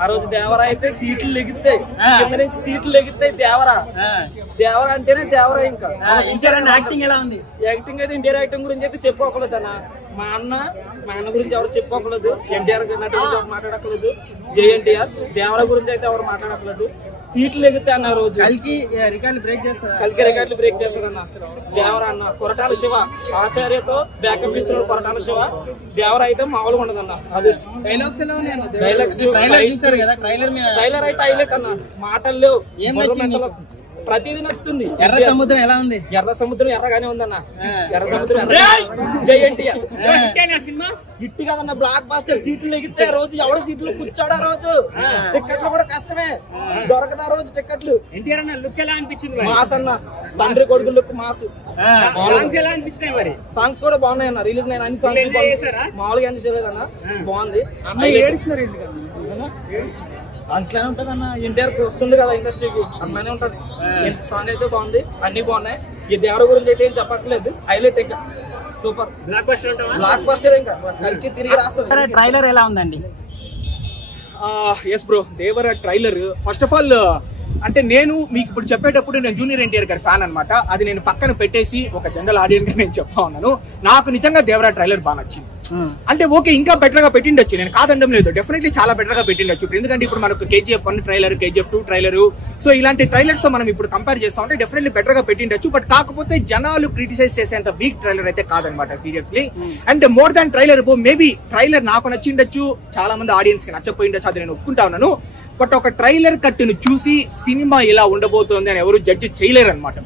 ఆ రోజు దేవరా అయితే సీట్లు లెగుతాయి, కింద నుంచి సీట్లు లెగుతాయి. దేవరా అంటేనే దేవరా. ఇంకా యాక్టింగ్ ఎలా ఉంది? యాక్టింగ్ అయితే ఎన్టీఆర్ యాక్టింగ్ గురించి అయితే చెప్పుకోకలేదు అన్న. మా అన్న గురించి ఎవరు చెప్పుకోకలేదు, ఎన్టీఆర్ నటి గురించి ఎవరు మాట్లాడకలేదు, జై ఎన్టీఆర్. దేవరా గురించి అయితే ఎవరు మాట్లాడకలేదు. సీట్లు ఎగితే అన్న రోజు కల్కి రికార్డులు బ్రేక్ చేస్తాడన్న దేవరా అన్న. కొరటాల శివ ఆచార్యతో బ్యాకప్ ఇస్తున్నాడు కొరటాల శివ. దేవరా అయితే మామూలుగా ఉండదన్న. అది ట్రైలర్ అయితే హైలైట్ అన్న. మాటలు లేవు, ప్రతిదీ నచ్చుతుంది. ఎర్ర సముద్రం ఎలా ఉంది? ఎర్ర సముద్రం ఎర్రగానే ఉందన్న. ఎర్ర సముద్రం జై ఎన్టీఆర్ హిట్ కదన్న. Blockbuster. సీట్లు ఎగితే రోజు ఎవడ సీట్లు కూర్చోడా రోజు. టికెట్లు కూడా కష్టమే, దొరకదా రోజు టికెట్లు. మాస్ అన్న, తండ్రి కొడుకు లుక్ మాస్. సాంగ్స్ కూడా బాగున్నాయి అన్న. రిలీజ్ అయిన అన్ని సాంగ్స్ మామూలుగా ఎందుకు చేయలేదన్న, బాగుంది. అట్లానే ఉంటది అన్న. ఎన్టీఆర్ వస్తుంది కదా ఇండస్ట్రీకి, అట్లానే ఉంటది. సాంగ్ అయితే బాగుంది, అన్ని బాగున్నాయి. ఈ దేవర గురించి అయితే ఏం చెప్పట్లేదు, హైలైట్. ఇంకా సూపర్ బ్లాక్ బస్టర్. ఇంకా కలికి తిరిగి రాస్తుంది. ట్రైలర్ ఎలా ఉందండి? Yes bro, Devara trailer first of all అంటే నేను మీకు ఇప్పుడు చెప్పేటప్పుడు నేను జూనియర్ ఎన్టీఆర్ గారి ఫ్యాన్ అనమాట. అది నేను పక్కన పెట్టేసి ఒక జనరల్ ఆడియన్స్ గా నేను చెప్తా ఉన్నాను. నాకు నిజంగా దేవరా ట్రైలర్ బాగా నచ్చింది. అంటే ఓకే, ఇంకా బెటర్ గా పెట్టిండొచ్చు, నేను కాదనడం లేదు. డెఫినెట్లీ చాలా బెటర్ గా పెట్టిండొచ్చు. ఎందుకంటే ఇప్పుడు మనకు KGF 1 trailer, KGF 2 trailer, so ఇలాంటి ట్రైలర్స్ మనం ఇప్పుడు కంపేర్ చేస్తా ఉంటే డెఫినెట్లీ బెటర్ గా పెట్టిండొచ్చు. బట్ కాకపోతే జనాలు క్రిటిసైజ్ చేసేంత వీక్ ట్రైలర్ అయితే కాదనమాట, seriously. And more than trailer, maybe trailer నాకు నచ్చిండొచ్చు, చాలా మంది ఆడియన్స్ కి నచ్చపోయిండొచ్చు, అది నేను ఒప్పుకుంటా ఉన్నాను. బట్ ఒక ట్రైలర్ కట్టును చూసి సినిమా ఎలా ఉండబోతోంది అని ఎవరు జడ్జి చేయలేరు అనమాట.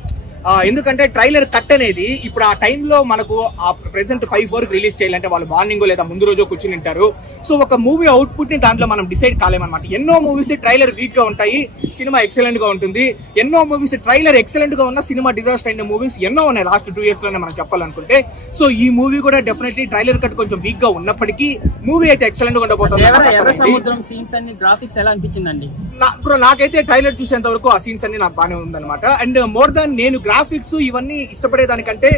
ఎందుకంటే ట్రైలర్ కట్ అనేది ఇప్పుడు ఆ టైంలో మనకు ఆ ప్రెసెంట్ 5/4 రిలీజ్ చేయాలంటే వాళ్ళు మార్నింగ్ లేదా ముందు రోజు కూర్చుని ఉంటారు. సో ఒక మూవీ అవుట్పుట్ ని దాంట్లో మనం డిసైడ్ కాలేమన్నమాట. ఎన్నో మూవీస్ ట్రైలర్ వీక్ గా ఉంటాయి, సినిమా ఎక్సలెంట్ గా ఉంటుంది. ఎన్నో మూవీస్ ట్రైలర్ ఎక్సలెంట్ గా ఉన్న సినిమా డిజాస్టర్ అయిన మూవీస్ ఎన్నో ఉన్నాయి లాస్ట్ 2 years లోనే మనం చెప్పాలనుకుంటే. సో ఈ మూవీ కూడా డెఫినెట్లీ ట్రైలర్ కట్ కొంచెం వీక్ గా ఉన్నప్పటికీ మూవీ అయితే ఎక్సలెంట్ గా ఉండబోతుంది. నాకైతే ట్రైలర్ చూసేంత వరకు ఆ సీన్స్ అన్ని నాకు బాగానే ఉందన్నమాట. అండ్ మోర్ దాన్ నేను గ్రాఫిక్స్ ఇవన్నీ ఇష్టపడేదానికంటే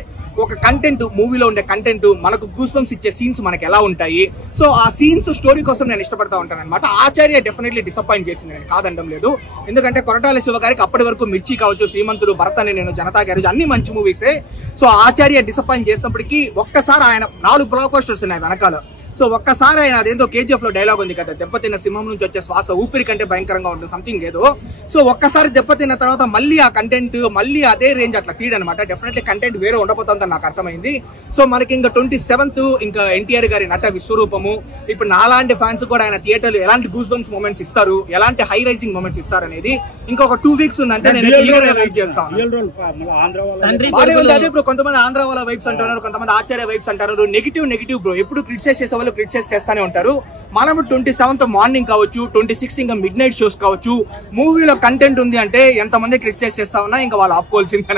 ఒక కంటెంట్, మూవీలో ఉండే కంటెంట్, మనకు గూస్ బంప్స్ ఇచ్చే సీన్స్ మనకి ఎలా ఉంటాయి, సో ఆ సీన్స్ స్టోరీ కోసం నేను ఇష్టపడతా ఉంటాను అనమాట. ఆచార్య డెఫినెట్లీ డిసప్పాయింట్ చేసింది, నేను కాదనడం లేదు. ఎందుకంటే కొరటాల శివ గారికి అప్పటి వరకు మిర్చి కావచ్చు, శ్రీమంతుడు, భరత్ అని నేను, జనతా గ్యారేజ్ అన్ని మంచి మూవీసే. సో ఆచార్య డిసప్పాయింట్ చేసినప్పటికీ ఒక్కసారి ఆయన 4 బ్లాక్ బస్టర్స్ ఉన్నాయి వెనకాల. సో ఒక్కసారి ఆయన అదేందో KGF లో డైలాగ్ ఉంది కదా, దెబ్బతిన్న సింహం నుంచి వచ్చే శ్వాస ఊపిరి కంటే భయంకరంగా ఉంటుంది, సంథింగ్ ఏదో. సో ఒక్కసారి దెబ్బతిన్న తర్వాత మళ్ళీ ఆ కంటెంట్ మళ్ళీ అదే రేంజ్ అట్లా తీయడనమాట. డెఫినెట్లీ కంటెంట్ వేరే ఉండబోతుందని నాకు అర్థమైంది. సో మనకి ఇంకా 27th ఇంకా ఎన్టీఆర్ గారి నట విశ్వరూపము. ఇప్పుడు నాలాంటి ఫ్యాన్స్ కూడా ఆయన థియేటర్లు ఎలాంటి గూస్ బంప్స్ మూమెంట్స్ ఇస్తారు, ఎలాంటి హై రైజింగ్ మూమెంట్స్ ఇస్తారు అనేది ఇంకొక 2 weeks ఉందంటే నేను వెయిట్ చేస్తాను. అదే బ్రో, కొంతమంది ఆంధ్ర వాళ్ళ వైబ్స్ అంటున్నారు, కొంతమంది ఆచార్య వైబ్స్ అంటారు. నెగిటివ్ బ్రో, ఎప్పుడు క్రిటిసైజ్ చేసే క్రిటిసైజ్ చేస్తానే ఉంటారు. మనం 27th మార్నింగ్ కావచ్చు, 26th ఇంకా మిడ్ నైట్ షోస్ కావచ్చు, మూవీలో కంటెంట్ ఉంది అంటే ఎంతమంది క్రిటిసైజ్ చేస్తా ఉన్నా ఇంకా వాళ్ళు ఆపుకోవాల్సిందే.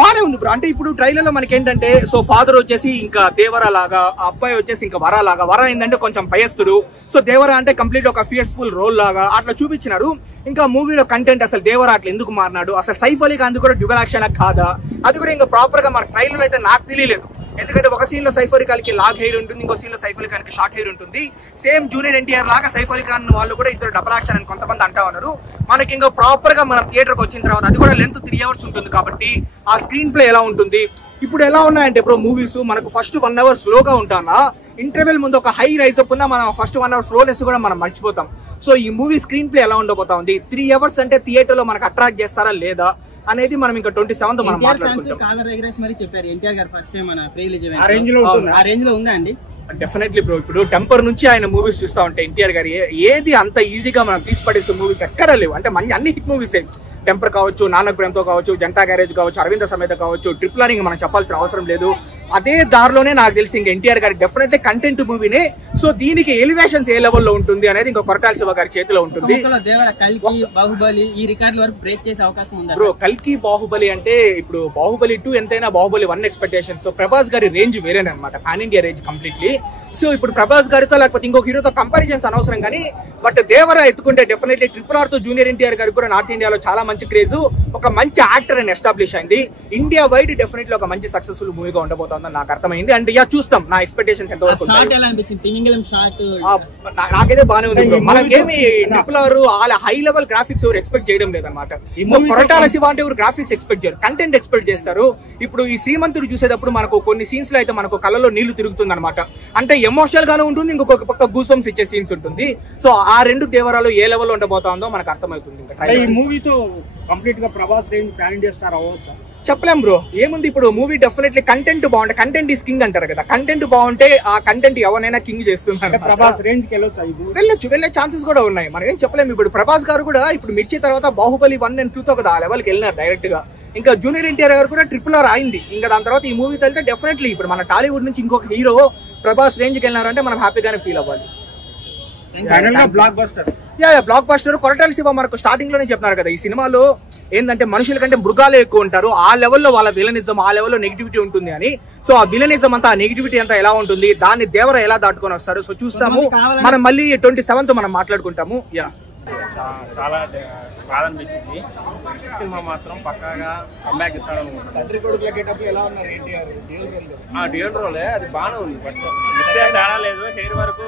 బానే ఉంది బ్రో. అంటే ఇప్పుడు ట్రైలర్ లో మనకి ఏంటంటే, సో ఫాదర్ వచ్చేసి ఇంకా దేవరా లాగా, అబ్బాయి వచ్చేసి ఇంకా వరా లాగా. వర ఏంటంటే కొంచెం భయస్తుడు, సో దేవరా అంటే కంప్లీట్ ఒక ఫియర్స్ఫుల్ రోల్ లాగా అట్లా చూపించినారు. ఇంకా మూవీలో కంటెంట్ అసలు దేవరా అట్లా ఎందుకు మారినాడు, అసలు సైఫ్ అలీ ఖాన్ కూడా డ్యూయల్ యాక్షన్ కాదా, అది కూడా ఇంకా ప్రాపర్ గా మన ట్రైలర్ అయితే నాకు తెలియలేదు. ఎందుకంటే ఒక సీన్ లో సైఫ్ అలీ ఖాన్ కి లాంగ్ హెయిర్ ఉంటుంది, ఇంకో సీన్ లో సైఫ్ అలీ ఖాన్ కి షార్ట్ హెయిర్ ఉంటుంది. సేమ్ జూనియర్ ఎన్టీఆర్ లాగా సైఫ్ అలీ ఖాన్ వాళ్ళు కూడా ఇద్దరు డబుల్ యాక్షన్ అని కొంతమంది అంటా ఉన్నారు. మనకి ఇంకా ప్రాపర్ గా మనం థియేటర్ కి వచ్చిన తర్వాత అది కూడా లెంత్ 3 hours ఉంటుంది కాబట్టి ఆ స్క్రీన్ ప్లే ఎలా ఉంటుంది. ఇప్పుడు ఎలా ఉన్నాయంటే బ్రో మూవీస్, మనకు ఫస్ట్ 1 hour స్లోగా ఉంటానా, ఇంటర్వెల్ ముందు ఒక హై రైజ్ అప్ ఉన్నా మనం ఫస్ట్ 1 hour స్లోనెస్ కూడా మనం మర్చిపోతాం. సో ఈ మూవీ స్క్రీన్ ప్లే ఎలా ఉండబోతా ఉంది, 3 hours అంటే థియేటర్ లో మనకు అట్రాక్ట్ చేస్తారా లేదా అనేది మనం ఇంకా 27th మనం మాట్లాడుకుంటాం. డెఫినెట్లీ బ్రో, ఇప్పుడు టెంపర్ నుంచి ఆయన మూవీస్ చూస్తా ఉంటే ఎన్టీఆర్ గారి ఏది అంత ఈజీగా మనం తీసి పడేసే మూవీస్ ఎక్కడా లేవు. అంటే అన్ని హిట్ మూవీసే, టెంపర్ కావచ్చు, నానక్ ప్రేమతో కావచ్చు, జనతా గ్యారేజ్ కావచ్చు, అరవింద సమేత కావచ్చు, ట్రిపుల్ ఆర్ మనం చెప్పాల్సిన అవసరం లేదు. అదే దారిలోనే నాకు తెలిసి ఇంకా ఎన్టీఆర్ గారి డెఫినెట్లీ కంటెంట్ మూవీనే. సో దీనికి ఎలివేషన్స్ ఏ లెవెల్లో ఉంటుంది అనేది ఇంకా కొరటాల శివ గారి చేతిలో ఉంటుంది. బ్రో కల్కి బాహుబలి అంటే ఇప్పుడు బాహుబలి 2 ఎంతైనా బాహుబలి 1 ఎక్స్పెక్టేషన్స్. సో ప్రభాస్ గారి రేంజ్ వేరేనమాట, pan India range completely. So ఇప్పుడు ప్రభాస్ గారితో లేకపోతే ఇంకొక హీరోతో కంపారిజన్స్ అనవసరం కానీ, బట్ దేవరా ఎత్తుకుంటే డెఫినెట్లీ RRR తో జూనియర్ ఎన్టీఆర్ గారికి కూడా నార్త్ ఇండియాలో చాలా మంచి క్రేజ్. ఒక మంచి యాక్టర్ అని ఎస్టాబ్లిష్ అయింది. ఇండియా వైడ్ డెఫినెట్లీ ఒక మంచి సక్సెస్ఫుల్ మూవీగా ఉండబోతుందని నాకు అర్థమైంది. అండ్ చూస్తాం నా ఎక్స్పెక్టేషన్స్ ఎంతవరకు నాకైతే బానే ఉంది బ్రో. మనకేమి RRR వాళ్ళ హై లెవెల్ గ్రాఫిక్స్ ఎవరు ఎక్స్పెక్ట్ చేయడం లేదన్నమాట. సో కొరటాల శివ అంటే ఎవరు గ్రాఫిక్స్ ఎక్స్పెక్ట్ చేయరు, కంటెంట్ ఎక్స్పెక్ట్ చేస్తారు. ఇప్పుడు ఈ శ్రీమంతుడు చూసేటప్పుడు మనకు కొన్ని సీన్స్ లో అయితే మనకు కళ్ళలో నీళ్లు తిరుగుతుంది అనమాట. అంటే ఎమోషనల్ గానే ఉంటుంది, ఇంకొక పక్క గూస్ బంప్స్ ఇచ్చే సీన్స్ ఉంటుంది. సో ఆ రెండు దేవరాలు ఏ లెవెల్ ఉండబోతుందో మనకు అర్థమవుతుంది. ఈ మూవీతో కంప్లీట్ గా ప్రభాస్ రేంజ్ ప్లాన్ చేస్తారు అవ్వచ్చు చెప్పలేం బ్రో. ఏముంది ఇప్పుడు మూవీ డెఫినెట్లీ కంటెంట్ బాగుంటే, కంటెంట్ ఈస్ కింగ్ అంటారు కదా, కంటెంట్ బాగుంటే ఆ కంటెంట్ ఎవరైనా కింగ్ చేస్తున్నారు. ప్రభాస్ రేంజ్ కి వెళ్ళే ఛాన్సెస్ కూడా ఉన్నాయి. మనం ఏం చెప్పలేము. ఇప్పుడు ప్రభాస్ గారు కూడా ఇప్పుడు మిర్చి తర్వాత బాహుబలి 1 and 2తో కదా ఆ లెవెల్కి వెళ్ళినారు డైరెక్ట్ గా. ఇంకా జూనియర్ ఎన్టీఆర్ గారు కూడా RRR అయింది. ఇంకా దాని తర్వాత ఈ మూవీతో వెళ్తే డెఫినెట్లీ ఇప్పుడు మన టాలీవుడ్ నుంచి ఇంకొక హీరో ప్రభాస్ రేంజ్ కి వెళ్ళినారంటే మనం హ్యాపీగానే ఫీల్ అవ్వాలి. Block buster block buster. Koratala Shiva మనకు స్టార్టింగ్ లోనే చెప్పినారు కదా, ఈ సినిమాలో ఏంటంటే మనుషుల కంటే మృగాలే ఎక్కువ ఉంటారు, ఆ లెవెల్లో వాళ్ళ విలనిజం, ఆ లెవెల్లో నెగిటివిటీ ఉంటుంది అని. సో ఆ విలనిజం అంతా, ఆ నెగిటివిటీ అంతా ఎలా ఉంటుంది, దాన్ని దేవర ఎలా దాటుకొని వస్తారు. సో చూస్తాము. మనం మళ్ళీ 27th మనం మాట్లాడుకుంటాము. చాలా బాధ అనిపించింది. సినిమా మాత్రం పక్కాగా కంబ్యాక్ ఇస్తాడు. తండ్రి కొడుకుల గెటప్ ఎలా ఉన్నారు ఎన్టీఆర్ డ్యూయల్ రోలే, అది బాగానే ఉంది. బట్ తేడా లేదు, హెయిర్ వరకు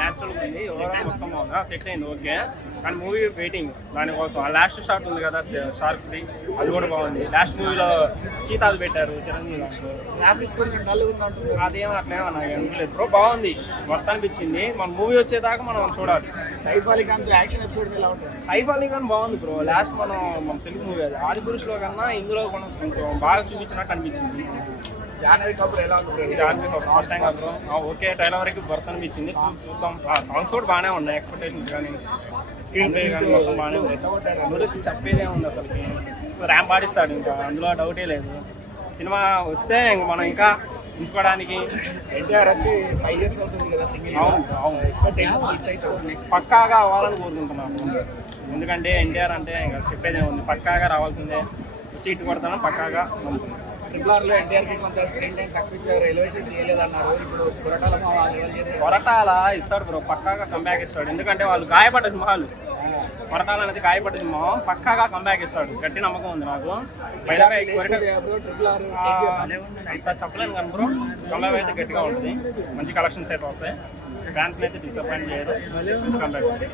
న్యాచురల్ ఉంది, ఓవరాల్ మొత్తం బాగుంది, సెట్ అయింది ఓకే. కానీ మూవీ వెయిటింగ్ దానికోసం. ఆ లాస్ట్ షాట్ ఉంది కదా షార్క్ ది, అది కూడా బాగుంది. లాస్ట్ మూవీలో చీతాలు పెట్టారు చిరంజీవి దాంట్లో, అదేమో అట్లేమో నాకు అనిపించలేదు బ్రో. బాగుంది, మొత్తం అనిపించింది. మన మూవీ వచ్చేదాకా మనం చూడాలి. సైఫ్ అలీ ఖాన్ యాక్షన్ ఎపిసోడ్స్ ఎలా ఉంటుంది? సైఫ్ అలీ ఖాన్ బాగుంది బ్రో. లాస్ట్ మన తెలుగు మూవీ అది ఆదిపురుష్ లో కన్నా ఇందులో మనం కొంచెం బాగా చూపించినట్టు అనిపించింది. జాన్వీ కపూర్ ఎలా ఉంటుంది? Janhvi Kapoor first time bro. Okay, trailer వరకు వర్త్ అనిపించింది. చూద్దాం. ఆ సాంగ్స్ కూడా బాగానే ఉన్నాయి, ఎక్స్పెక్టేషన్స్ కానీ స్క్రీన్ ప్లే కానీ మొత్తం బాగానే ఉంది. అందరికి చెప్పేదే ఉంది అసలుకి. సో ర్యాంప్ ఆడిస్తాడు, ఇంకా అందులో డౌటే లేదు. సినిమా వస్తే మనం ఇంకా ఉంచుకోవడానికి. ఎన్టీఆర్ వచ్చి 5 years అవుతుంది కదా సింగిల్. అవును ఎక్స్పెక్టేషన్స్ రీచ్ అవుతుంది. పక్కాగా అవ్వాలని కోరుకుంటున్నాను. ఎందుకంటే ఎన్టీఆర్ అంటే ఇంకా చెప్పేదే ఉంది, పక్కాగా రావాల్సిందే. చీట్ కొడతాను పక్కాగా. RRR లో ఎన్టీఆర్ కి కొంత స్క్రీన్ టైం తక్కువ ఇచ్చారు, ఎలివేషన్ చేయలేదన్నారు. ఇప్పుడు కొరటాల లెవెల్ చేసి కొరటాల ఇస్తాడు బ్రో, పక్కాగా కంబ్యాక్ ఇస్తాడు. ఎందుకంటే వాళ్ళు గాయపడ్డ సింహాలు. కొరటాల అనేది గాయపడ్డ సింహం, పక్కాగా కంబ్యాక్ ఇస్తాడు. గట్టి నమ్మకం ఉంది నాకు. అంత చెప్పలేను కానీ బ్రో, కంబ్యాక్ అయితే గట్టిగా ఉంటుంది. మంచి కలెక్షన్స్ అయితే వస్తాయి. ఫ్యాన్స్ అయితే డిసప్పాయింట్ చేయరు. కంబ్యాక్ వస్తాయి.